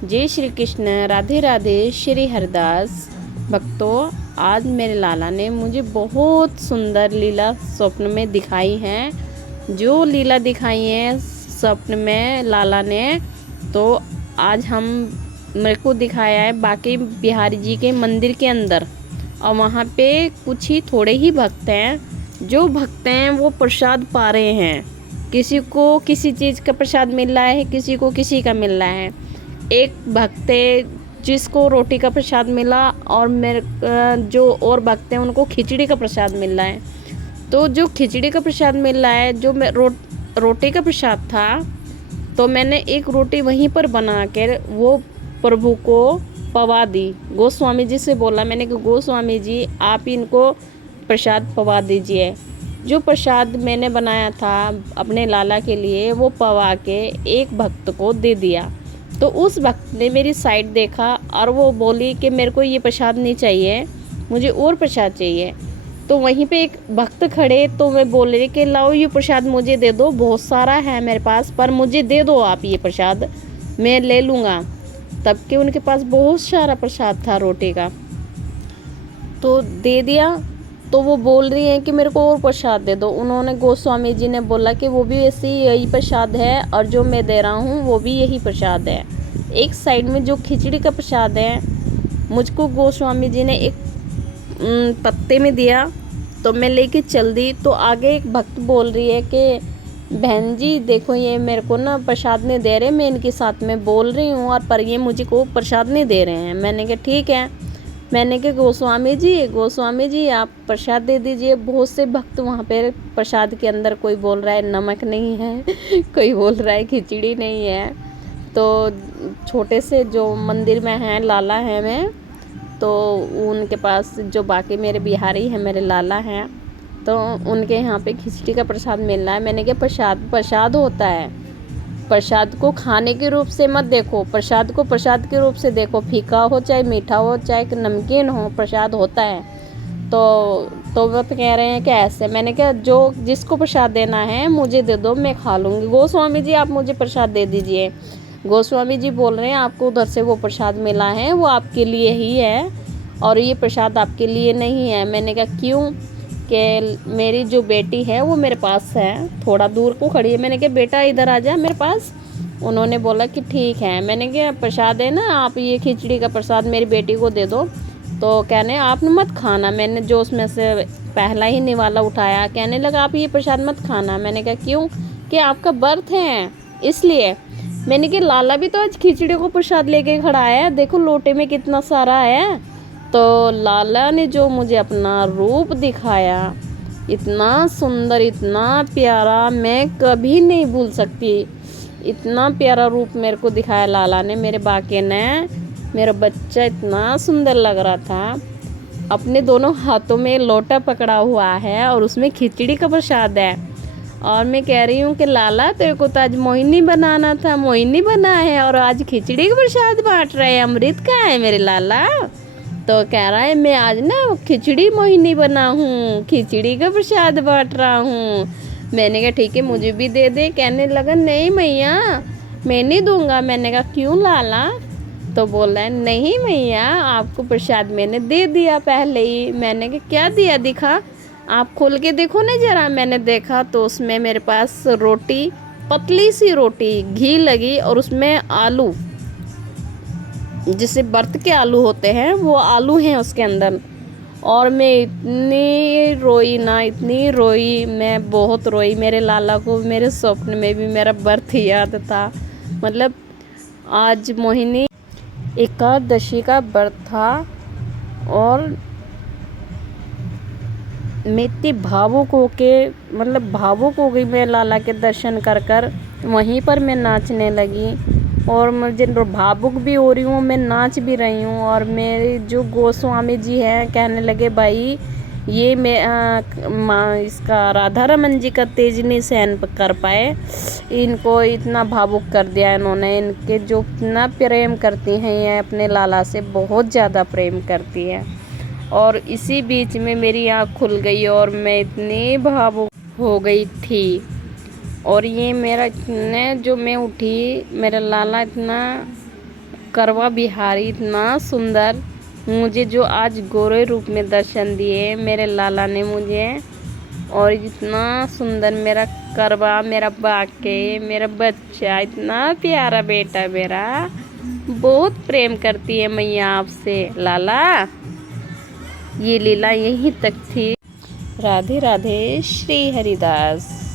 जय श्री कृष्ण, राधे राधे, श्री हरदास। भक्तों, आज मेरे लाला ने मुझे बहुत सुंदर लीला स्वप्न में दिखाई है। जो लीला दिखाई है स्वप्न में लाला ने, तो आज मेरे को दिखाया है बांके बिहारी जी के मंदिर के अंदर। और वहाँ पे कुछ ही थोड़े ही भक्त हैं। जो भक्त हैं वो प्रसाद पा रहे हैं। किसी को किसी चीज़ का प्रसाद मिल रहा है, किसी को किसी का मिल रहा है। एक भक्त है जिसको रोटी का प्रसाद मिला, और मेरे जो और भक्त हैं उनको खिचड़ी का प्रसाद मिल रहा है। तो जो खिचड़ी का प्रसाद मिल रहा है, जो मैं रोटी का प्रसाद था, तो मैंने एक रोटी वहीं पर बना कर वो प्रभु को पवा दी। गोस्वामी जी से बोला मैंने कि गोस्वामी जी आप इनको प्रसाद पवा दीजिए। जो प्रसाद मैंने बनाया था अपने लाला के लिए, वो पवा के एक भक्त को दे दिया। तो उस भक्त ने मेरी साइड देखा और वो बोली कि मेरे को ये प्रसाद नहीं चाहिए, मुझे और प्रसाद चाहिए। तो वहीं पे एक भक्त खड़े, तो मैं बोल रही कि लाओ ये प्रसाद मुझे दे दो, बहुत सारा है मेरे पास, पर मुझे दे दो आप ये प्रसाद, मैं ले लूँगा। तब के उनके पास बहुत सारा प्रसाद था रोटी का, तो दे दिया। तो वो बोल रही हैं कि मेरे को और प्रसाद दे दो। उन्होंने गोस्वामी जी ने बोला कि वो भी ऐसे ही यही प्रसाद है, और जो मैं दे रहा हूँ वो भी यही प्रसाद है। एक साइड में जो खिचड़ी का प्रसाद है, मुझको गोस्वामी जी ने एक पत्ते में दिया, तो मैं लेके चल दी। तो आगे एक भक्त बोल रही है कि बहन जी देखो, ये मेरे को ना प्रसाद नहीं दे रहे, मैं इनके साथ में बोल रही हूँ, और पर ये मुझे को प्रसाद नहीं दे रहे हैं। मैंने कहा ठीक है। मैंने कहा गोस्वामी जी आप प्रसाद दे दीजिए। बहुत से भक्त वहाँ पे प्रसाद के अंदर, कोई बोल रहा है नमक नहीं है कोई बोल रहा है खिचड़ी नहीं है। तो छोटे से जो मंदिर में हैं लाला हैं मैं, तो उनके पास जो बाकी मेरे बिहारी हैं, मेरे लाला हैं, तो उनके यहाँ पे खिचड़ी का प्रसाद मिल रहा है। मैंने कहा प्रसाद होता है, प्रसाद को खाने के रूप से मत देखो, प्रसाद को प्रसाद के रूप से देखो। फीका हो चाहे मीठा हो चाहे नमकीन हो, प्रसाद होता है। तो वो तो कह रहे हैं कि ऐसे। मैंने कहा जो जिसको प्रसाद देना है मुझे दे दो, मैं खा लूँगी। गोस्वामी जी आप मुझे प्रसाद दे दीजिए। गोस्वामी जी बोल रहे हैं आपको उधर से वो प्रसाद मिला है, वो आपके लिए ही है, और ये प्रसाद आपके लिए नहीं है। मैंने कहा क्यों? कि मेरी जो बेटी है वो मेरे पास है, थोड़ा दूर को खड़ी है। मैंने कहा बेटा इधर आ जा मेरे पास। उन्होंने बोला कि ठीक है। मैंने कहा प्रसाद है ना, आप ये खिचड़ी का प्रसाद मेरी बेटी को दे दो। तो कहने आप मत खाना। मैंने जो उसमें से पहला ही निवाला उठाया, कहने लगा आप ये प्रसाद मत खाना। मैंने कहा क्यों? कि आपका व्रत है इसलिए। मैंने कहा लाला भी तो आज खिचड़ी को प्रसाद लेके खड़ा है, देखो लोटे में कितना सारा है। तो लाला ने जो मुझे अपना रूप दिखाया, इतना सुंदर, इतना प्यारा, मैं कभी नहीं भूल सकती। इतना प्यारा रूप मेरे को दिखाया लाला ने, मेरे बाके ने। मेरा बच्चा इतना सुंदर लग रहा था। अपने दोनों हाथों में लोटा पकड़ा हुआ है और उसमें खिचड़ी का प्रसाद है। और मैं कह रही हूँ कि लाला तेरे को तो आज मोहिनी बनाना था, मोहिनी बना है, और आज खिचड़ी का प्रसाद बांट रहे हैं, अमृत का है मेरे लाला। तो कह रहा है मैं आज ना खिचड़ी मोहिनी बना हूँ, खिचड़ी का प्रसाद बांट रहा हूँ। मैंने कहा ठीक है मुझे भी दे दे। कहने लगा नहीं मैया मैं नहीं दूंगा। मैंने कहा क्यों लाला? तो बोल रहा है नहीं मैया आपको प्रसाद मैंने दे दिया पहले ही। मैंने कहा क्या दिया, दिखा, आप खोल के देखो ना ज़रा। मैंने देखा तो उसमें मेरे पास रोटी, पतली सी रोटी, घी लगी, और उसमें आलू, जिसे व्रत के आलू होते हैं वो आलू हैं उसके अंदर। और मैं इतनी रोई ना, इतनी रोई, मैं बहुत रोई। मेरे लाला को मेरे स्वप्न में भी मेरा व्रत याद था। मतलब आज मोहिनी एकादशी का व्रत था, और मैं इतनी भावुक होके, मतलब भावुक हो गई मैं लाला के दर्शन कर कर। वहीं पर मैं नाचने लगी, और मुझे भावुक भी हो रही हूँ, मैं नाच भी रही हूँ। और मेरे जो गोस्वामी जी हैं कहने लगे भाई ये मैं इसका राधा रमन जी का तेज नहीं सहन कर पाए, इनको इतना भावुक कर दिया इन्होंने। इनके जो इतना प्रेम करती हैं ये अपने लाला से, बहुत ज़्यादा प्रेम करती है। और इसी बीच में मेरी आँख खुल गई और मैं इतनी भावुक हो गई थी। और ये मेरा इतने जो मैं उठी, मेरा लाला इतना करवा बिहारी इतना सुंदर मुझे जो आज गोरे रूप में दर्शन दिए मेरे लाला ने मुझे। और इतना सुंदर मेरा करवा, मेरा बाके, मेरा बच्चा, इतना प्यारा बेटा मेरा। बहुत प्रेम करती है मैया आपसे लाला। ये लीला यहीं तक थी। राधे राधे श्री हरिदास।